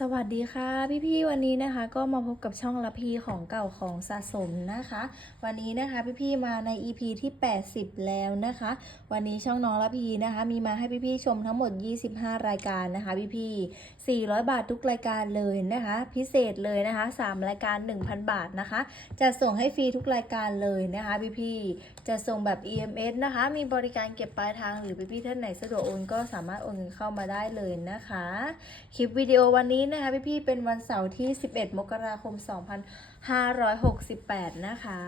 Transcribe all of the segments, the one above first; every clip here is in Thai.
สวัสดีค่ะพี่ๆวันนี้นะคะก็มาพบกับช่องละพีของเก่าของสะสมนะคะ วันนี้นะคะพี่ๆมาใน EP ที่ 80 แล้วนะคะ วันนี้ช่องน้องละพีนะคะ มีมาให้พี่ๆชมทั้งหมด 25 รายการนะคะ พี่ๆ400 บาททุกรายการเลยนะคะ พิเศษเลยนะคะ 3 รายการ 1,000 บาทนะคะจะส่งให้ฟรีทุกรายการเลยนะคะ พี่ๆจะส่งแบบ EMS นะคะ มีบริการเก็บปลายทางหรือพี่ๆท่านไหนสะดวกโอนก็สามารถโอนเงินเข้ามาได้เลยนะคะ คลิปวิดีโอวันนี้นะคะพี่ๆเป็นวันเสาร์ที่ 11 มกราคม 2568 นะคะ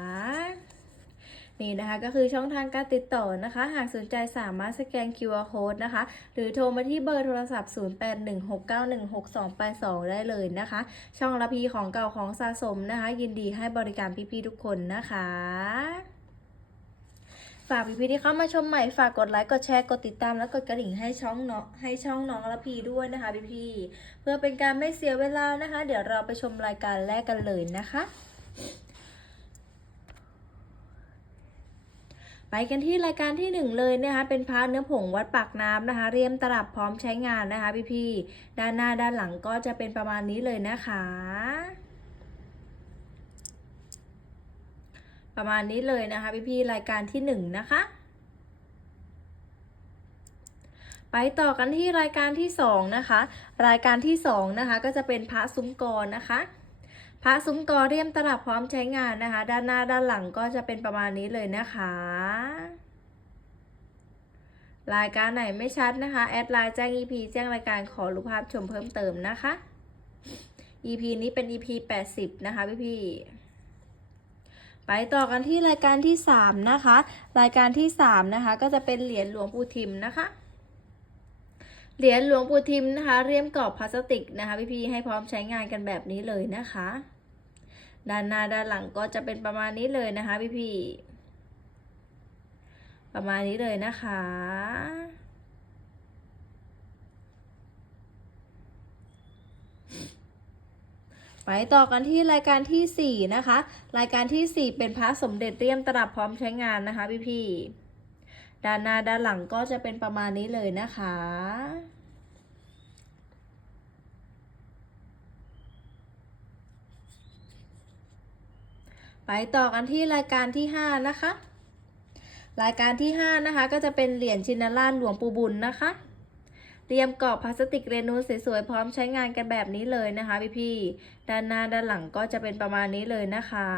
นี่นะคะก็คือช่องทางการติดต่อนะคะ หากสนใจสามารถสแกน QR code นะคะ หรือโทรมาที่เบอร์โทรศัพท์ 0816916282 ได้เลยนะคะ ช่องละพีของเก่าของสะสมนะคะ ยินดีให้บริการพี่ๆทุกคนนะคะ ฝากพี่ๆที่เข้ามาชมใหม่ฝากกดไลค์กดแชร์กดติดตามและกดกระดิ่งให้ช่องเนาะให้ช่องน้องละพีด้วยนะคะพี่ๆเพื่อเป็นการไม่เสียเวลานะคะ เดี๋ยวเราไปชมรายการแรกกันเลยนะคะ ไปกันที่รายการที่หนึ่งเลยนะคะ เป็นพระเนื้อผงวัดปากน้ำนะคะ เรียมตลับพร้อมใช้งานนะคะพี่ๆด้านหน้าด้านหลังก็จะเป็นประมาณนี้เลยนะคะ ประมาณนี้เลยนะคะพี่ๆรายการที่หนึ่งนะคะ ไปต่อกันที่รายการที่สองนะคะ รายการที่สองนะคะก็จะเป็นพระซุ้มกรนะคะพระซุ้มกอเรียมตลับพร้อมใช้งานนะคะ ด้านหน้าด้านหลังก็จะเป็นประมาณนี้เลยนะคะ รายการไหนไม่ชัดนะคะ แอดไลน์แจ้ง EP แจ้งรายการขอรูปภาพชมเพิ่มเติมนะคะ EP นี้เป็น EP 80 นะคะพี่พี่ ไปต่อกันที่รายการที่ 3 นะคะ รายการที่ 3 นะคะ ก็จะเป็นเหรียญหลวงปู่ทิมนะคะเหรียญหลวงปู่ทิมนะคะ เรียมกรอบพลาสติกนะคะ พี่ๆให้พร้อมใช้งานกันแบบนี้เลยนะคะ ด้านหน้าด้านหลังก็จะเป็นประมาณนี้เลยนะคะ พี่ๆประมาณนี้เลยนะคะ ไปต่อกันที่รายการที่ 4 นะคะ รายการที่ 4 เป็นพระสมเด็จเรียมตลับพร้อมใช้งานนะคะพี่ๆด้านหน้าด้านหลังก็จะเป็นประมาณนี้เลยนะคะ ไปต่อกันที่รายการที่ 5 นะคะ รายการที่ 5 นะคะ ก็จะเป็นเหรียญชินราชหลวงปู่บุญนะคะ เตรียมกรอบพลาสติกเรนูสวยๆพร้อมใช้งานกันแบบนี้เลยนะคะพี่ๆ ด้านหน้าด้านหลังก็จะเป็นประมาณนี้เลยนะคะ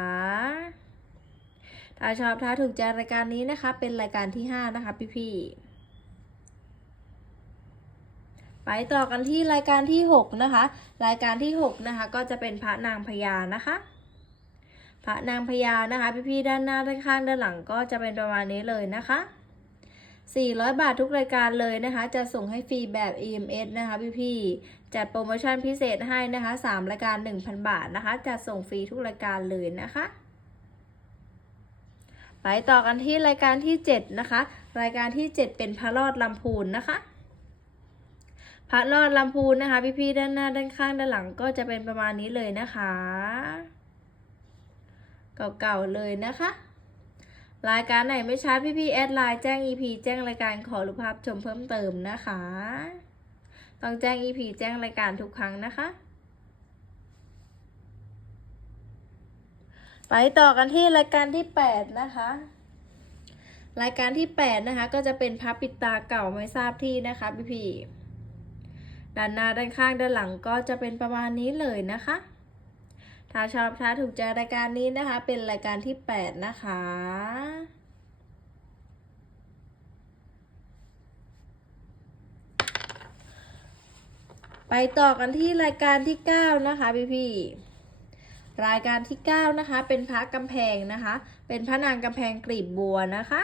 ถ้าชอบถ้าถูกใจรายการนี้นะคะ เป็นรายการที่ 5 นะคะพี่ๆไปต่อกันที่รายการที่ 6 นะคะ รายการที่ 6 นะคะ ก็จะเป็นพระนางพญานะคะ พระนางพญานะคะ พี่ๆด้านหน้าด้านข้างด้านหลังก็จะเป็นประมาณนี้เลยนะคะ 400 บาททุกรายการเลยนะคะ จะส่งให้ฟรีแบบ EMS นะคะพี่ๆ จัดโปรโมชั่นพิเศษให้นะคะ 3 รายการ 1,000 บาทนะคะจะส่งฟรีทุกรายการเลยนะคะ ไปต่อกันที่รายการที่ 7 นะคะ รายการที่ 7 เป็นพระรอดลำพูนนะคะพระรอดลำพูนนะคะ พี่ๆ ด้านหน้าด้านข้างด้านหลังก็จะเป็นประมาณนี้เลยนะคะ เก่าๆเลยนะคะ รายการไหนไม่ชัดพี่แอดไลน์แจ้ง EP แจ้งรายการขอรูปภาพชมเพิ่มเติมนะคะ ต้องแจ้ง EP แจ้งรายการทุกครั้งนะคะ ไปต่อกันที่รายการที่ 8 นะคะ รายการที่ 8 นะคะ ก็จะเป็นพับปิดตาเก่าไม่ทราบที่นะคะพี่ๆด้านหน้าด้านข้างด้านหลังก็จะเป็นประมาณนี้เลยนะคะ ถ้าชอบถ้าถูกใจรายการนี้นะคะ เป็นรายการที่ 8 นะคะไปต่อกันที่รายการที่ 9 นะคะพี่พี่รายการที่ 9 นะคะ เป็นพระกำแพงนะคะ เป็นพระนางกำแพงกลีบบัวนะคะ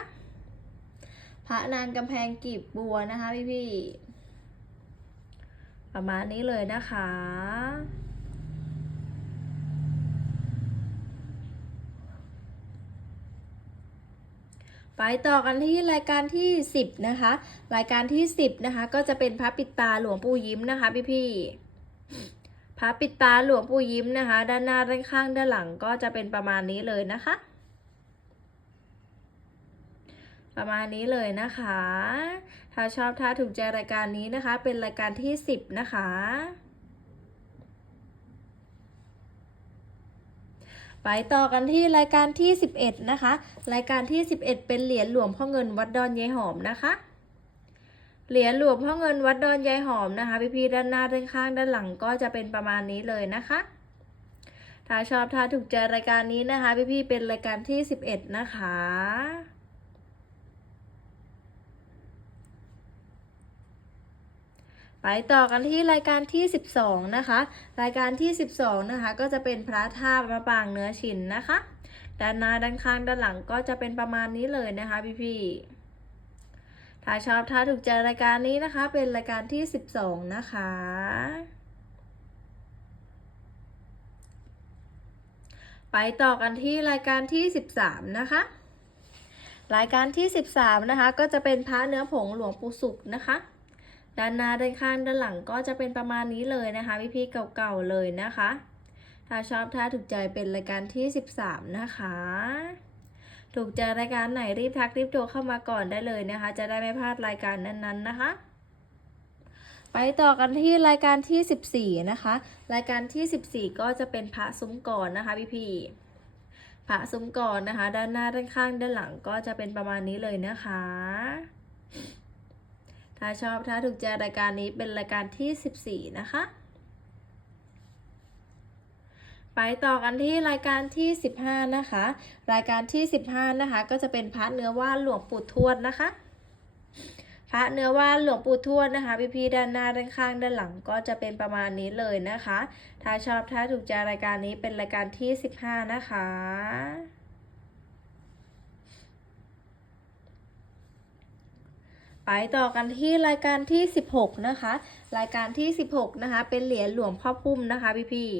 พระนางกำแพงกลีบบัวนะคะพี่พี่ประมาณนี้เลยนะคะ ไปต่อกันที่รายการที่ 10 นะคะ รายการที่ 10 นะคะ ก็จะเป็นพระปิดตาหลวงปู่ยิ้มนะคะ พี่ๆพระปิดตาหลวงปู่ยิ้มนะคะ ด้านหน้าด้านข้างด้านหลังก็จะเป็นประมาณนี้เลยนะคะ ประมาณนี้เลยนะคะ ถ้าชอบถ้าถูกใจรายการนี้นะคะ เป็นรายการที่ 10 นะคะ ไปต่อกันที่รายการที่ 11 นะคะ รายการที่ 11 เป็นเหรียญหลวงพ่อเงินวัดดอนยายหอมนะคะ เหรียญหลวงพ่อเงินวัดดอนยายหอมนะคะ พี่ๆด้านหน้าด้านข้างด้านหลังก็จะเป็นประมาณนี้เลยนะคะ ถ้าชอบถ้าถูกใจรายการนี้นะคะ พี่ๆเป็นรายการที่ 11 นะคะ ไปต่อกันที่รายการที่ 12 นะคะ รายการที่ 12 นะคะ ก็จะเป็นพระธาตุมะปางเนื้อชินนะคะ ด้านหน้าด้านข้างด้านหลังก็จะเป็นประมาณนี้เลยนะคะพี่ๆถ้าชอบถ้าถูกใจรายการนี้นะคะ เป็นรายการที่ 12 นะคะไปต่อกันที่รายการที่ 13 นะคะ รายการที่ 13 นะคะ ก็จะเป็นพระเนื้อผงหลวงปู่สุขนะคะ ด้านหน้าด้านข้างด้านหลังก็จะเป็นประมาณนี้เลยนะคะ พี่ๆเก่าๆเลยนะคะ ถ้าชอบถ้าถูกใจเป็นรายการที่ 13 นะคะ ถูกใจรายการไหนรีบทักรีบโทรเข้ามาก่อนได้เลยนะคะ จะได้ไม่พลาดรายการนั้นๆนะคะ ไปต่อกันที่รายการที่ 14 นะคะ รายการที่ 14 ก็จะเป็นพระซุ้มก่อนนะคะพี่ๆพระซุ้มก่อนนะคะ ด้านหน้าด้านข้างด้านหลังก็จะเป็นประมาณนี้เลยนะคะ ถ้าชอบถ้าถูกใจรายการนี้เป็นรายการที่ 14 นะคะ ไปต่อกันที่รายการที่ 15 นะคะ รายการที่ 15 นะคะ ก็จะเป็นพระเนื้อว่านหลวงปู่ทวดนะคะพระเนื้อว่านหลวงปู่ทวดนะคะ พี่ๆด้านหน้าด้านข้างด้านหลังก็จะเป็นประมาณนี้เลยนะคะ ถ้าชอบถ้าถูกใจรายการนี้เป็นรายการที่ 15 นะคะ ไปต่อกันที่รายการที่ 16 นะคะ รายการที่ 16 นะคะ เป็นเหรียญหลวงพ่อพุ่มนะคะพี่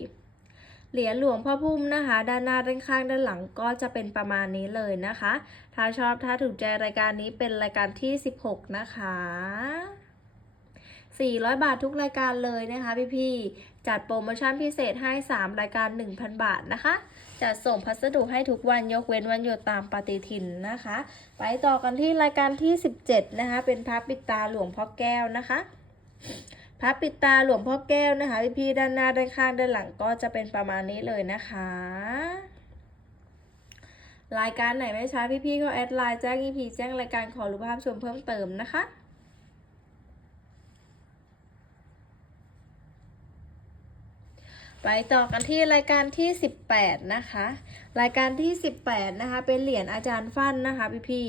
ๆเหรียญหลวงพ่อพุ่มนะคะ ด้านหน้าด้านข้างด้านหลังก็จะเป็นประมาณนี้เลยนะคะ ถ้าชอบถ้าถูกใจรายการนี้เป็นรายการที่ 16 นะคะ 400 บาททุกรายการเลยนะคะพี่ๆ จัดโปรโมชั่นพิเศษให้ 3 รายการ 1,000 บาทนะคะ จัดส่งพัสดุให้ทุกวันยกเว้นวันหยุดตามปฏิทินนะคะ ไปต่อกันที่รายการที่ 17 นะคะ เป็นพระปิดตาหลวงพ่อแก้วนะคะพระปิดตาหลวงพ่อแก้วนะคะ พี่ๆ ด้านหน้าด้านข้างด้านหลังก็จะเป็นประมาณนี้เลยนะคะรายการไหนไม่ใช้พี่ๆก็แอดไลน์แจ้ง EP แจ้งรายการขอรูปภาพชมเพิ่มเติมนะคะ ไปต่อกันที่รายการที่ 18 นะคะ รายการที่ 18 นะคะ เป็นเหรียญอาจารย์ฟันนะคะพี่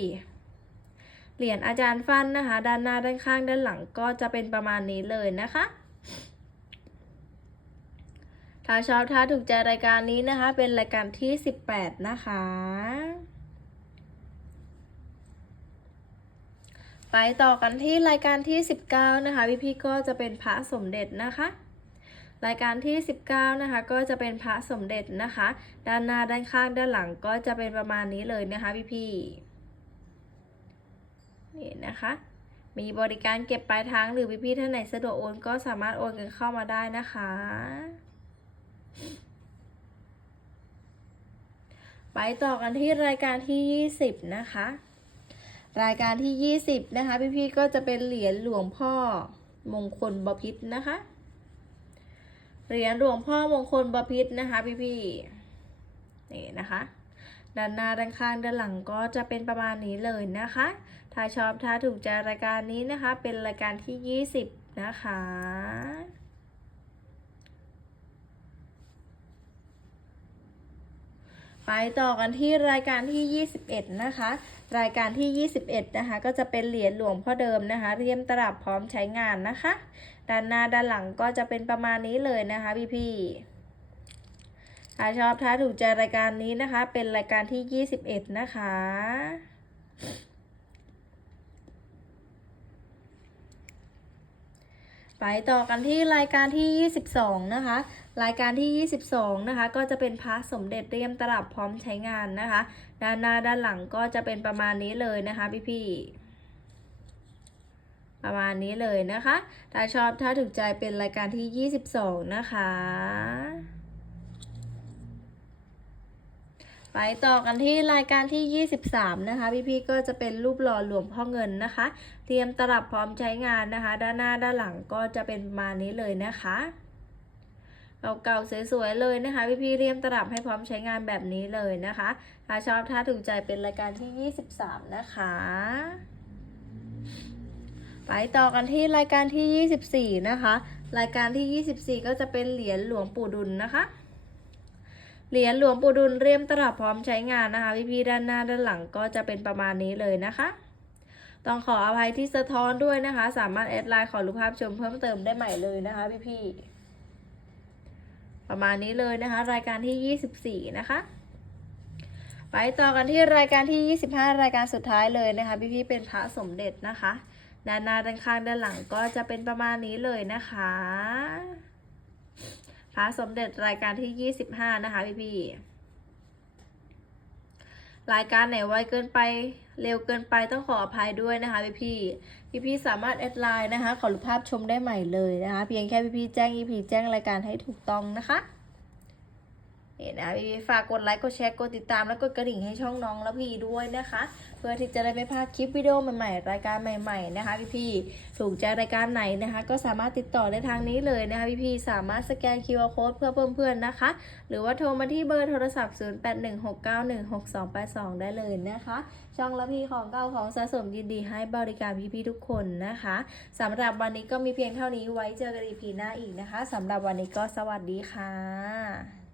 ๆเหรียญอาจารย์ฟันนะคะ ด้านหน้าด้านข้างด้านหลังก็จะเป็นประมาณนี้เลยนะคะถ้าชอบถ้าถูกใจรายการนี้นะคะ เป็นรายการที่ 18 นะคะ ไปต่อกันที่รายการที่ 19 นะคะพี่ๆก็จะเป็นพระสมเด็จนะคะ รายการที่ 19 นะคะ ก็จะเป็นพระสมเด็จนะคะ ด้านหน้าด้านข้างด้านหลังก็จะเป็นประมาณนี้เลยนะคะพี่ๆนี่นะคะ มีบริการเก็บปลายทางหรือพี่ๆท่านไหนสะดวกโอนก็สามารถโอนเงินเข้ามาได้นะคะไปต่อกันที่รายการที่ 20 นะคะ รายการที่ 20 นะคะ พี่ๆก็จะเป็นเหรียญหลวงพ่อมงคลบพิษนะคะ เหรียญหลวงพ่อมงคลบพิษนะคะพี่ๆนี่นะคะด้านหน้าด้านข้างด้านหลังก็จะเป็นประมาณนี้เลยนะคะ ถ้าชอบถ้าถูกใจรายการนี้นะคะ เป็นรายการที่ 20 นะคะ ไปต่อกันที่รายการที่ 21 นะคะ รายการที่ 21 นะคะ ก็จะเป็นเหรียญหลวงพ่อเดิมนะคะ เรียมตลับพร้อมใช้งานนะคะ ด้านหน้าด้านหลังก็จะเป็นประมาณนี้เลยนะคะพี่พี่ๆถ้าชอบถ้าถูกใจรายการนี้นะคะ เป็นรายการที่ 21 นะคะไปต่อกันที่รายการที่ 22 นะคะ รายการที่ 22 นะคะ ก็จะเป็นพระสมเด็จเรียมตลับพร้อมใช้งานนะคะ ด้านหน้าด้านหลังก็จะเป็นประมาณนี้เลยนะคะพี่ๆ ประมาณนี้เลยนะคะ ถ้าชอบถ้าถูกใจเป็นรายการที่ 22 นะคะ ไปต่อกันที่รายการที่ 23 นะคะ พี่ๆก็จะเป็นรูปหล่อหลวงพ่อเงินนะคะ เตรียมตลับพร้อมใช้งานนะคะ ด้านหน้าด้านหลังก็จะเป็นประมาณนี้เลยนะคะเก่าๆสวยๆเลยนะคะ พี่ๆเรียมตลับให้พร้อมใช้งานแบบนี้เลยนะคะ ถ้าชอบถ้าถูกใจเป็นรายการที่ 23 นะคะ ไปต่อกันที่รายการที่ 24 นะคะ รายการที่ 24 ก็จะเป็นเหรียญหลวงปู่ดุลนะคะ เหรียญหลวงปู่ดุลเรียมตลับพร้อมใช้งานนะคะ พี่ๆด้านหน้าด้านหลังก็จะเป็นประมาณนี้เลยนะคะ ต้องขออภัยที่สะท้อนด้วยนะคะ สามารถแอดไลน์ขอรูปภาพชมเพิ่มเติมได้ใหม่เลยนะคะ พี่ๆ ประมาณนี้เลยนะคะ รายการที่ 24 นะคะไปต่อกันที่รายการที่ 25 รายการสุดท้ายเลยนะคะ พี่ๆ เป็นพระสมเด็จนะคะ ด้านหน้าด้านข้างด้านหลังก็จะเป็นประมาณนี้เลยนะคะพระสมเด็จรายการที่ 25 นะคะพี่ๆรายการไหนไวเกินไปเร็วเกินไปต้องขออภัยด้วยนะคะพี่พี่พี่พี่ๆสามารถแอดไลน์นะคะ ขอรูปภาพชมได้ใหม่เลยนะคะ เพียงแค่พี่พี่ๆแจ้ง EP แจ้งรายการให้ถูกต้องนะคะ นี่นะพี่ฝากกดไลค์กดแชร์กดติดตามและกดกระดิ่งให้ช่องน้องและพี่ด้วยนะคะ เพื่อที่จะได้ไม่พลาดคลิปวิดีโอใหม่ๆ รายการใหม่ ๆ นะคะ พี่พี่ๆถูกใจรายการไหนนะคะ ก็สามารถติดต่อได้ทางนี้เลยนะคะ พี่พี่ๆสามารถสแกน QR Code เพื่อเพิ่มเพื่อนนะคะ หรือว่าโทรมาที่เบอร์โทรศัพท์ 0816916282 ได้เลยนะคะ ช่องละพี่ของเก่าของสะสมยินดีให้บริการพี่ๆทุกคนนะคะสำหรับวันนี้ก็มีเพียงเท่านี้ไว้เจอกันอีพีหน้าอีกนะคะสำหรับวันนี้ก็สวัสดีค่ะ